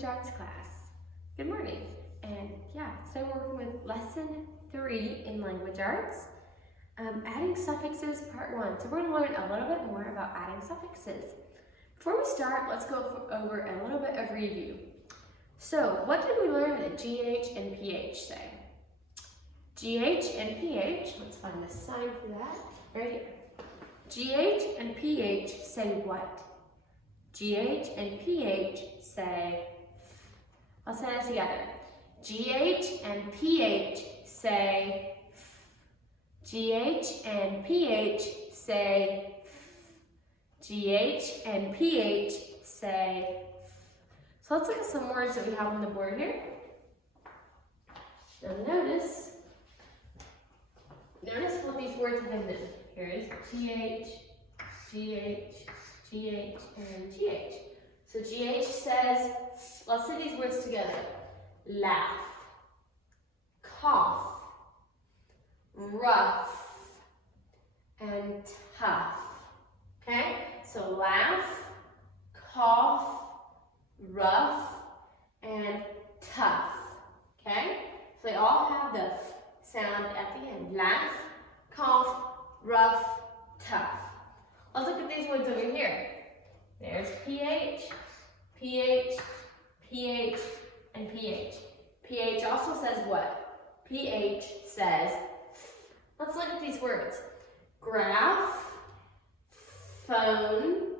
language arts class. Good morning. And yeah, so we're working with lesson 3 in language arts. Adding suffixes part 1. So we're going to learn a little bit more about adding suffixes. Before we start, let's go over a little bit of review. So what did we learn that GH and PH say? GH and PH, let's find the sign for that, right here. GH and PH say what? GH and PH say, let's say that together. GH and PH say, GH and PH say, GH and PH say. So let's look at some words that we have on the board here. Now notice what these words have been. Here is GH, GH, GH, and GH. So GH says, let's say these words together. Laugh, cough, rough, and tough. Okay? So laugh, cough, rough, and tough. Okay? So they all have the sound at the end. Laugh, cough, rough, tough. Let's look at these words over here. There's PH, PH, PH, and PH. PH also says what? PH says, let's look at these words. Graph, phone,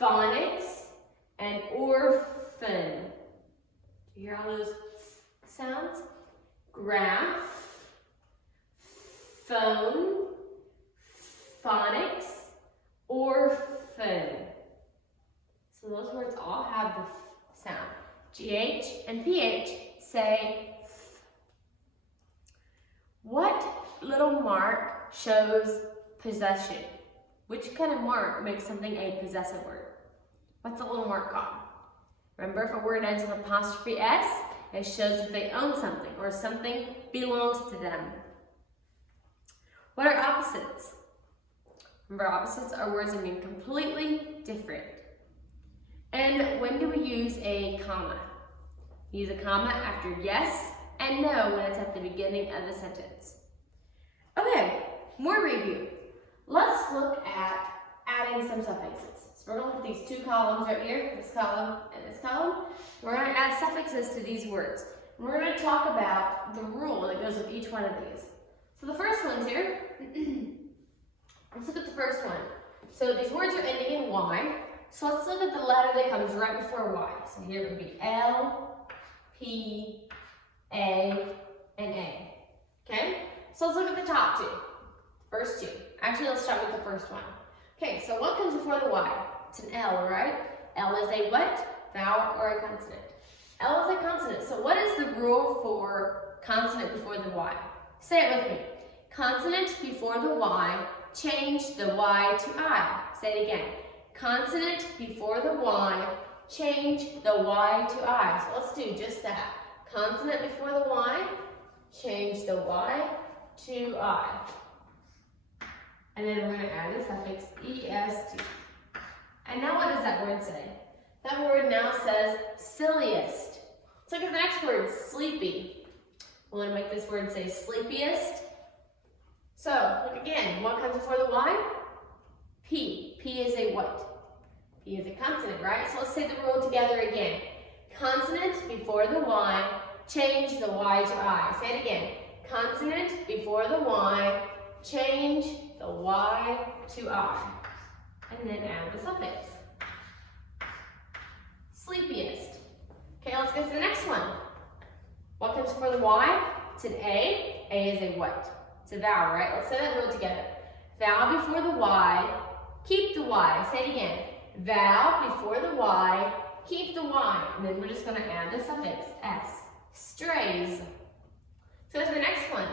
phonics, and orphan. Do you hear all those sounds? Graph, phone, phonics, orphan. So those words all have the sound. GH and PH say f. What little mark shows possession? Which kind of mark makes something a possessive word? What's the little mark called? Remember, if a word ends with apostrophe S, it shows that they own something or something belongs to them. What are opposites? Remember, opposites are words that mean completely different. And when do we use a comma? We use a comma after yes and no when it's at the beginning of the sentence. Okay, more review. Let's look at adding some suffixes. So we're going to look at these two columns right here, this column and this column. We're going to add suffixes to these words. And we're going to talk about the rule that goes with each one of these. So the first one's here. Let's look at the first one. So these words are ending in Y. So let's look at the letter that comes right before Y. So here it would be L, P, A, and A. Okay? So let's look at the top two. First two. Actually, let's start with the first one. Okay, so what comes before the Y? It's an L, right? L is a what? Vowel or a consonant? L is a consonant. So what is the rule for consonant before the Y? Say it with me. Consonant before the Y, change the Y to I. Say it again. Consonant before the Y, change the Y to I. So let's do just that. Consonant before the Y, change the Y to I. And then we're going to add the suffix est. And now what does that word say? That word now says silliest. Let's look at the next word, sleepy. We're going to make this word say sleepiest. So, look again. What comes before the Y? P. P is a what? P is a consonant, right? So let's say the rule together again. Consonant before the Y, change the Y to I. Say it again. Consonant before the Y, change the Y to I. And then add the suffix. Sleepiest. Okay, let's go to the next one. What comes before the Y? It's an A. A is a what? It's a vowel, right? Let's say that word together. Vowel before the Y, keep the Y. Say it again. Vowel before the Y, keep the Y. And then we're just going to add the suffix S. Strays. So to the next one.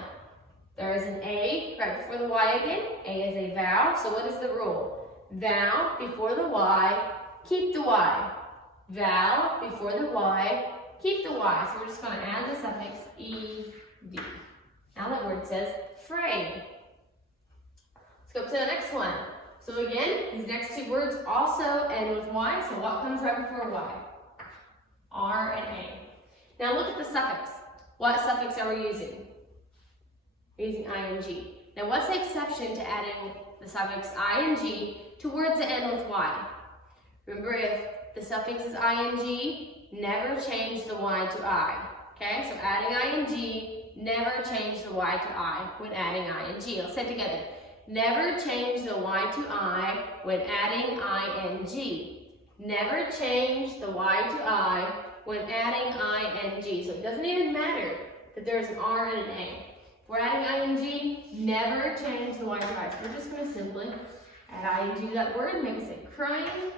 There is an A right before the Y again. A is a vowel. So what is the rule? Vowel before the Y, keep the Y. Vowel before the Y, keep the Y. So we're just going to add the suffix ED. Now that word says frayed. Let's go up to the next one. So again, these next two words also end with Y. So what comes right before Y? R and A. Now look at the suffix. What suffix are we using? We're using ing. Now what's the exception to adding the suffix ing to words that end with y? Remember, if the suffix is ing, never change the y to I. Okay, so adding ing, never change the y to I when adding ing. Let's say it together. Never change the y to I when adding ing. Never change the y to I when adding ing. So it doesn't even matter that there's an R and an A. If we're adding ing, never change the y to I. So we're just going to simply add ing to that word, make it say crying.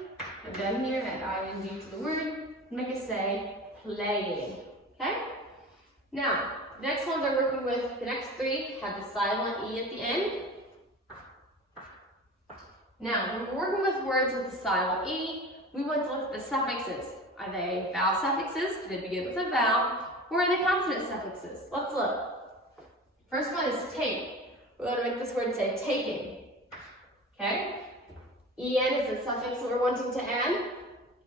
And down here, add ing to the word, make it say playing. Okay? Now, the next ones are working with, the next three have the silent E at the end. Now, when we're working with words with the silent E, we want to look at the suffixes. Are they vowel suffixes? Do they begin with a vowel? Or are they consonant suffixes? Let's look. First one is take. We're going to make this word say taking. Okay? En is the suffix that we're wanting to add.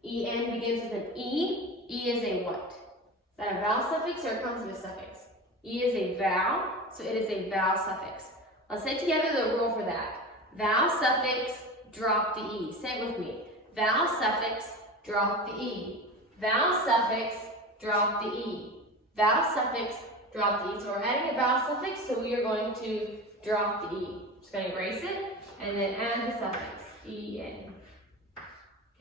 En begins with an E. E is a what? Is that a vowel suffix or a consonant suffix? E is a vowel, so it is a vowel suffix. Let's say together the rule for that. Vowel suffix, drop the E. Say it with me. Vowel suffix, drop the E. Vowel suffix, drop the E. Vowel suffix, drop the E. So we're adding a vowel suffix, so we are going to drop the E. Just going to erase it, and then add the suffix, en.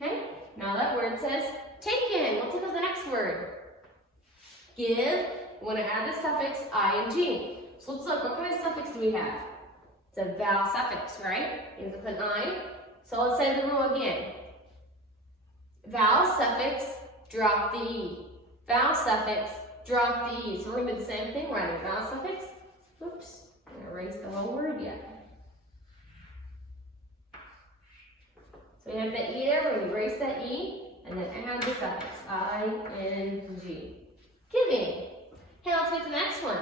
Okay? Now that word says taken. Let's look at the next word. Give. We want to add the suffix ing. So let's look, what kind of suffix do we have? It's a vowel suffix, right? Ends with an I. So let's say the rule again. Vowel suffix, drop the E. Vowel suffix, drop the E. So we're going to do the same thing. We're adding a vowel suffix. Oops, I'm going to erase the whole word yet. So we have the E there, we're going to erase that E, and then add the suffix, ing. Giving. Okay, let's get to the next one.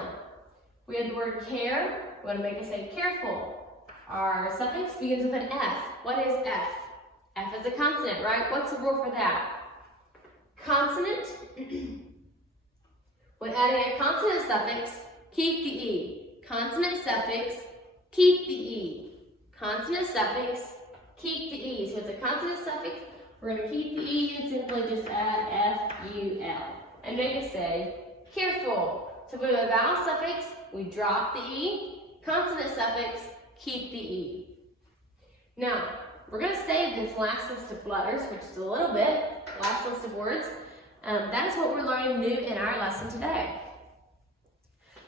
We have the word care. We want to make it say careful. Our suffix begins with an F. What is F? F is a consonant, right? What's the rule for that? Consonant. When adding a consonant suffix, keep the E. Consonant suffix, keep the E. Consonant suffix, keep the E. So it's a consonant suffix. We're going to keep the E and simply just add F-U-L. And make it say careful. So if we have a vowel suffix, we drop the E. Consonant suffix, keep the E. Now, we're going to save this last list of letters, which is a little bit, last list of words. That is what we're learning new in our lesson today.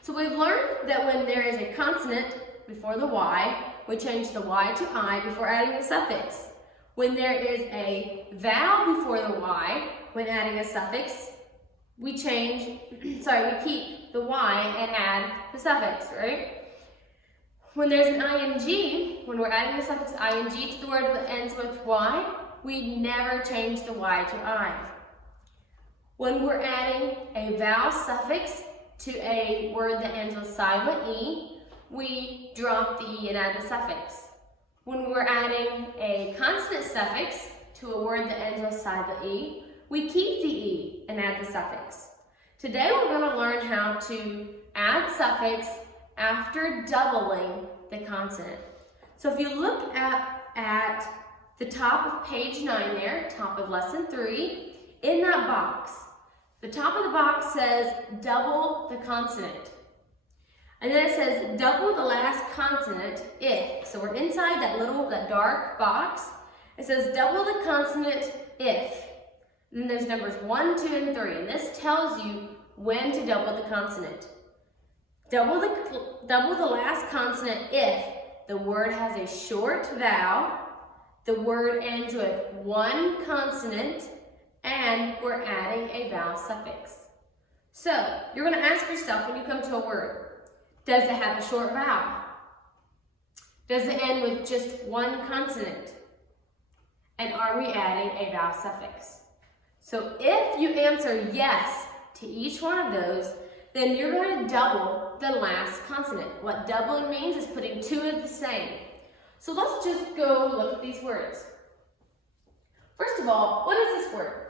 So we've learned that when there is a consonant before the Y, we change the Y to I before adding a suffix. When there is a vowel before the Y, when adding a suffix, we keep the Y and add the suffix, right? When there's an ing, when we're adding the suffix ing to the word that ends with Y, we never change the Y to I. When we're adding a vowel suffix to a word that ends with silent E, we drop the E and add the suffix. When we're adding a consonant suffix to a word that ends with silent E, we keep the E and add the suffix. Today we're going to learn how to add suffix after doubling the consonant. So if you look at the top of page 9 there, top of lesson 3, in that box, the top of the box says double the consonant. And then it says double the last consonant if. So we're inside that dark box. It says double the consonant if. And then there's numbers 1, 2, and 3. And this tells you when to double the consonant. Double the last consonant if the word has a short vowel, the word ends with one consonant, and we're adding a vowel suffix. So, you're going to ask yourself when you come to a word, does it have a short vowel? Does it end with just one consonant? And are we adding a vowel suffix? So if you answer yes to each one of those, then you're going to double the last consonant. What doubling means is putting two of the same. So let's just go look at these words. First of all, what is this word?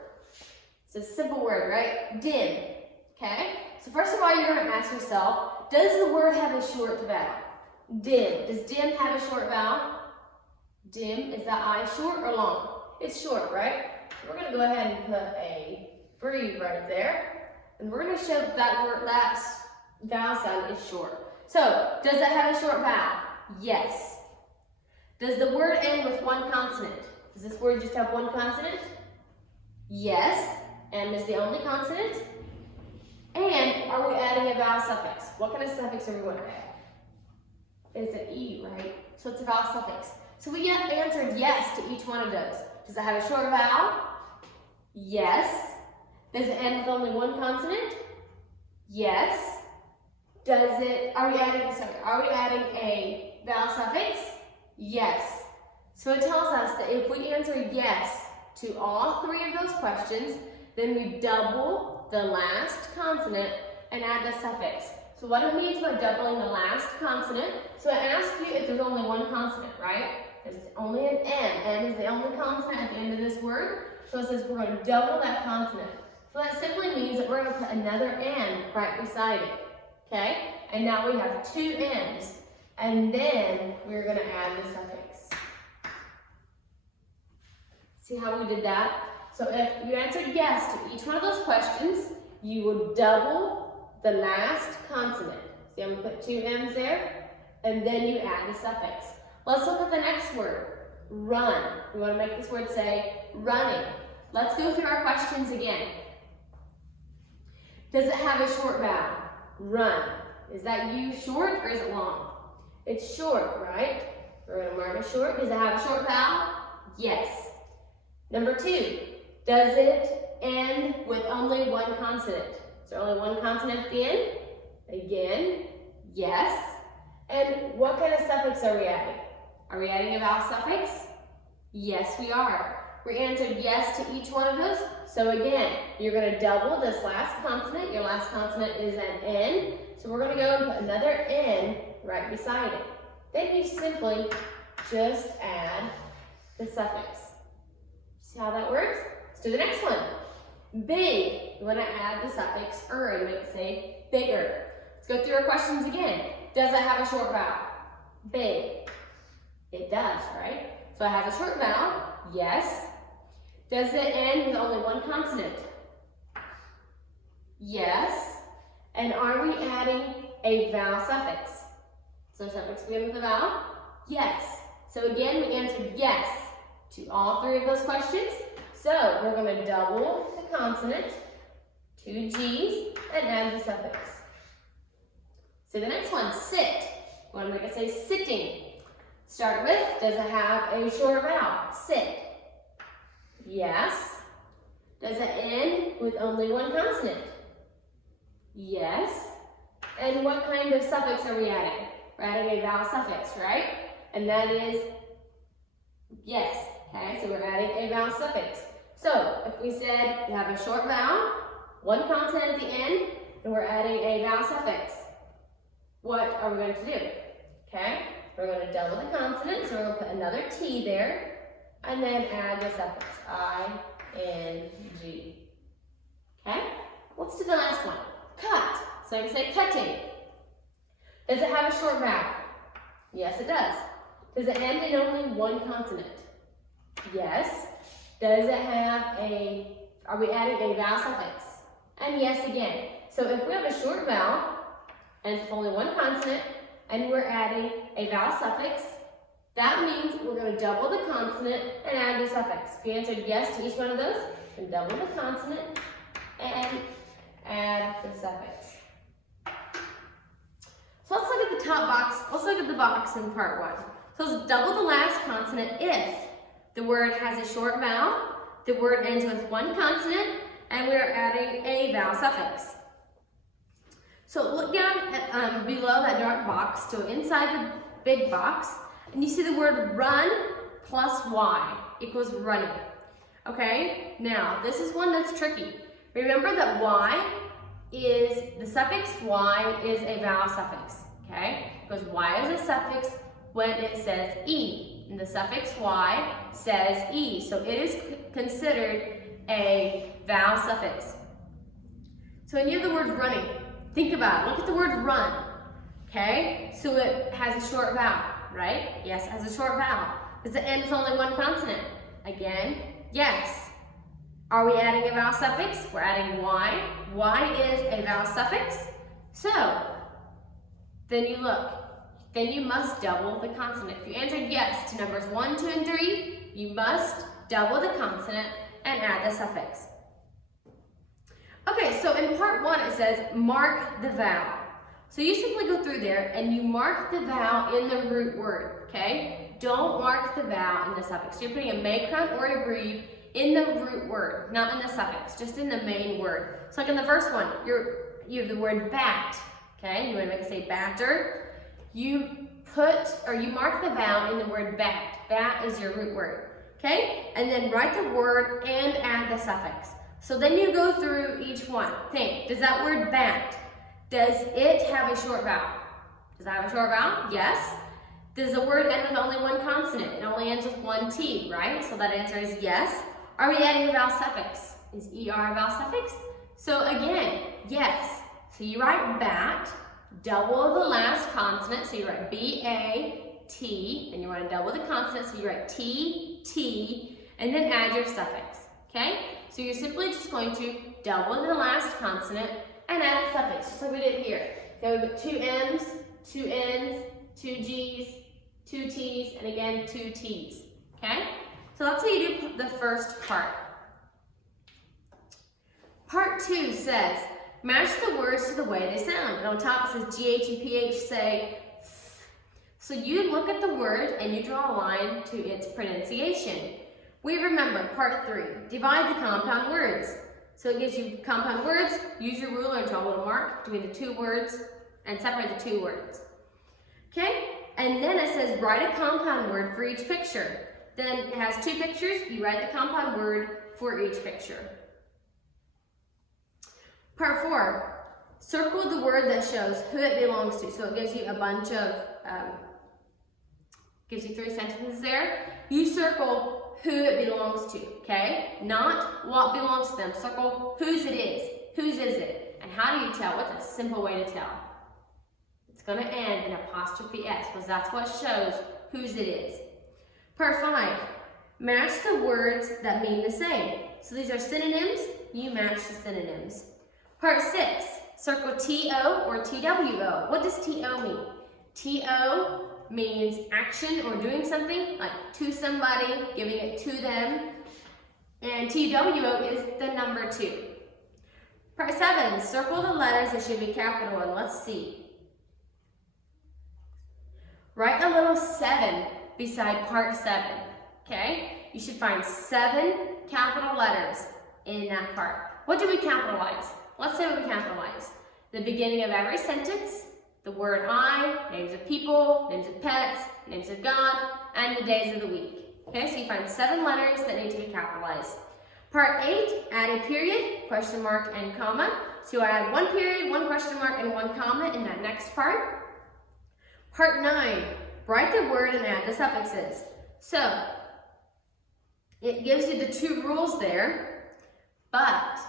It's a simple word, right? Dim. Okay? So first of all, you're going to ask yourself, does the word have a short vowel? Dim. Does dim have a short vowel? Dim, is that I short or long? It's short, right? So we're going to go ahead and put a breathe right there. And we're going to show that word, that vowel sound is short. So, does it have a short vowel? Yes. Does the word end with one consonant? Does this word just have one consonant? Yes. M is the only consonant. And are we adding a vowel suffix? What kind of suffix are we going to add? It's an E, right? So it's a vowel suffix. So we answered yes to each one of those. Does it have a short vowel? Yes. Does it end with only one consonant? Yes. Are we adding a vowel suffix? Yes. So it tells us that if we answer yes to all three of those questions, then we double the last consonant and add the suffix. So what it means by doubling the last consonant, so I asked you if there's only one consonant, right? There's only an M. M is the only consonant at the end of this word. So it says we're going to double that consonant. So that simply means that we're going to put another N right beside it. Okay? And now we have two N's. And then we're going to add the suffix. See how we did that? So if you answered yes to each one of those questions, you would double the last consonant. See, I'm going to put two M's there, and then you add the suffix. Let's look at the next word, run. We want to make this word say running. Let's go through our questions again. Does it have a short vowel? Run. Is that U short or is it long? It's short, right? We're going to mark it short. Does it have a short vowel? Yes. Number 2, does it end with only one consonant? Is there only one consonant at the end? Again, yes. And what kind of suffix are we adding? Are we adding a vowel suffix? Yes, we are. We answered yes to each one of those. So again, you're going to double this last consonant. Your last consonant is an N. So we're going to go and put another N right beside it. Then you simply just add the suffix. See how that works? Let's do the next one. Big. You want to add the suffix er and make it say bigger. Let's go through our questions again. Does it have a short vowel? Big. It does, right? So it has a short vowel. Yes. Does it end with only one consonant? Yes. And are we adding a vowel suffix? So suffix begin with a vowel? Yes. So again, we answered yes to all three of those questions. So we're going to double the consonant, 2 G's, and add the suffix. So the next one, sit. We want to make it say sitting. Start with, does it have a short vowel? Sit. Yes. Does it end with only one consonant? Yes. And what kind of suffix are we adding? We're adding a vowel suffix, right? And that is yes. Okay, so we're adding a vowel suffix. So if we said we have a short vowel, one consonant at the end, and we're adding a vowel suffix, what are we going to do? Okay, we're going to double the consonant, so we're going to put another T there, and then add the suffix, I-N-G. Okay, let's do the last one, cut. So I can say cutting. Does it have a short vowel? Yes, it does. Does it end in only one consonant? Yes. Does it have are we adding a vowel suffix? And yes again. So if we have a short vowel, and it's only one consonant, and we're adding a vowel suffix, that means we're going to double the consonant and add the suffix. If you answered yes to each one of those, then double the consonant and add the suffix. So let's look at the top box. Let's look at the box in part 1. So let's double the last consonant if the word has a short vowel, the word ends with one consonant, and we're adding a vowel suffix. So look down at, below that dark box to inside the big box, and you see the word run plus Y equals running. Okay, now this is one that's tricky. Remember that the suffix Y is a vowel suffix, okay? Because Y is a suffix when it says E, and the suffix Y says E, so it is considered a vowel suffix. So when you have the word running, think about it. Look at the word run. Okay? So it has a short vowel, right? Yes, it has a short vowel. Does it end with only one consonant? Again, yes. Are we adding a vowel suffix? We're adding Y. Y is a vowel suffix. So, then you look. Then you must double the consonant. If you answered yes to numbers 1, 2, and 3, you must double the consonant and add the suffix. Okay, so in part 1 it says mark the vowel. So you simply go through there and you mark the vowel in the root word, okay? Don't mark the vowel in the suffix. You're putting a macron or a breve in the root word, not in the suffix, just in the main word. So like in the first one, you have the word bat, okay? You want to make it say batter. You mark the vowel in the word bat. Bat is your root word, okay? And then write the word and add the suffix. So then you go through each one. Think, does that word bat, does it have a short vowel? Does it have a short vowel? Yes. Does the word end with only one consonant? It only ends with one T, right? So that answer is yes. Are we adding a vowel suffix? Is ER a vowel suffix? So again, yes. So you write bat, double the last consonant, so you write B-A-T, and you want to double the consonant, so you write T-T, and then add your suffix, okay? So you're simply just going to double the last consonant and add the suffix, just like we did here. So we put 2 M's, 2 N's, 2 G's, 2 T's, and again 2 T's, okay? So that's how you do the first part. Part 2 says, match the words to the way they sound. And on top it says GH and PH say f. So you look at the word and you draw a line to its pronunciation. We remember part 3, divide the compound words. So it gives you compound words, use your ruler and draw a little mark between the 2 words and separate the 2 words. Okay? And then it says write a compound word for each picture. Then it has 2 pictures, you write the compound word for each picture. Part 4, circle the word that shows who it belongs to. So it gives you a bunch of, gives you 3 sentences there. You circle who it belongs to, okay? Not what belongs to them. Circle whose it is. Whose is it? And how do you tell? What's a simple way to tell? It's going to end in apostrophe S because that's what shows whose it is. Part 5, match the words that mean the same. So these are synonyms. You match the synonyms. Part 6, circle TO or TWO. What does TO mean? TO means action or doing something, like to somebody, giving it to them. And TWO is the number 2. Part 7, circle the letters that should be capital, and let's see. Write a little 7 beside part 7, okay? You should find 7 capital letters in that part. What do we capitalize? Let's say we capitalize the beginning of every sentence, the word I, names of people, names of pets, names of God, and the days of the week. Okay, so you find 7 letters that need to be capitalized. Part 8, add a period, question mark, and comma. So I add 1 period, 1 question mark, and 1 comma in that next part. Part 9, write the word and add the suffixes. So it gives you the 2 rules there, but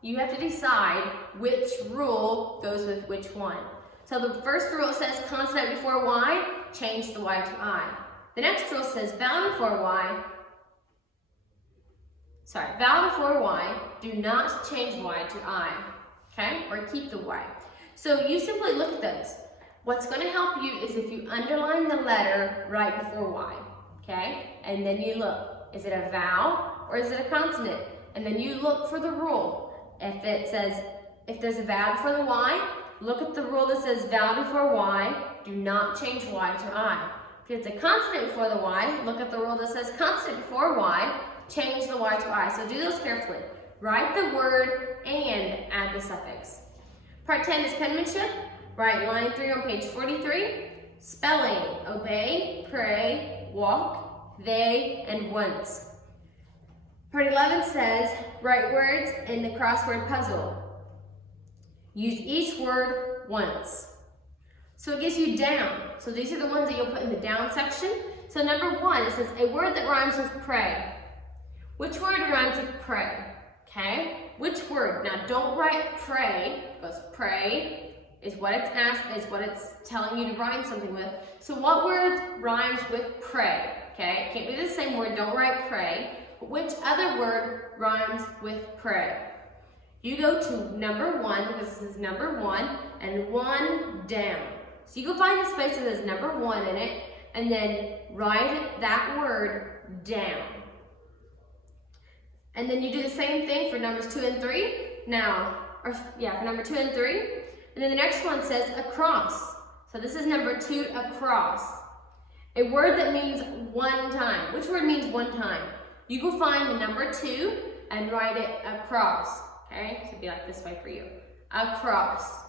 you have to decide which rule goes with which one. So the first rule says consonant before Y, change the Y to I. The next rule says vowel before Y, do not change Y to I, okay? Or keep the Y. So you simply look at those. What's going to help you is if you underline the letter right before Y, okay? And then you look, is it a vowel or is it a consonant? And then you look for the rule. If it says, if there's a vowel before the Y, look at the rule that says vowel before Y, do not change Y to I. If it's a consonant before the Y, look at the rule that says consonant before Y, change the Y to I. So do those carefully. Write the word and add the suffix. Part 10 is penmanship. Write line 3 on page 43. Spelling, obey, pray, walk, they, and once. Part 11 says, write words in the crossword puzzle. Use each word once. So it gives you down. So these are the ones that you'll put in the down section. So number 1, it says, a word that rhymes with pray. Which word rhymes with pray? Okay? Which word? Now don't write pray, because pray is what it's telling you to rhyme something with. So what word rhymes with pray? Okay? It can't be the same word, don't write pray. But which other word rhymes with pray? You go to number 1, because this is number 1, and 1 down. So you go find the space that says number 1 in it, and then write that word down. And then you do the same thing for numbers 2 and 3. For number 2 and 3. And then the next one says across. So this is number 2, across. A word that means one time. Which word means one time? You go find the number 2 and write it across. Okay, so it'd be like this way for you. Across.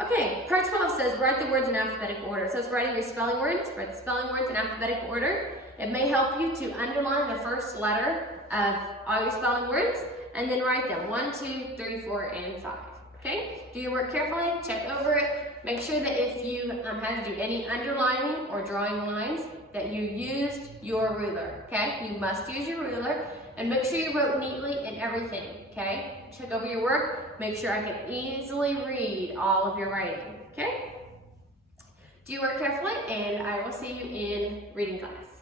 Okay, part 12 says write the words in alphabetical order. So it's writing your spelling words. Write the spelling words in alphabetical order. It may help you to underline the first letter of all your spelling words and then write them 1, 2, 3, 4, and 5. Okay, do your work carefully, check over it. Make sure that if you had to do any underlining or drawing lines that you used your ruler. Okay, you must use your ruler and make sure you wrote neatly and everything. Okay, check over your work, make sure I can easily read all of your writing. Okay, do your work carefully and I will see you in reading class.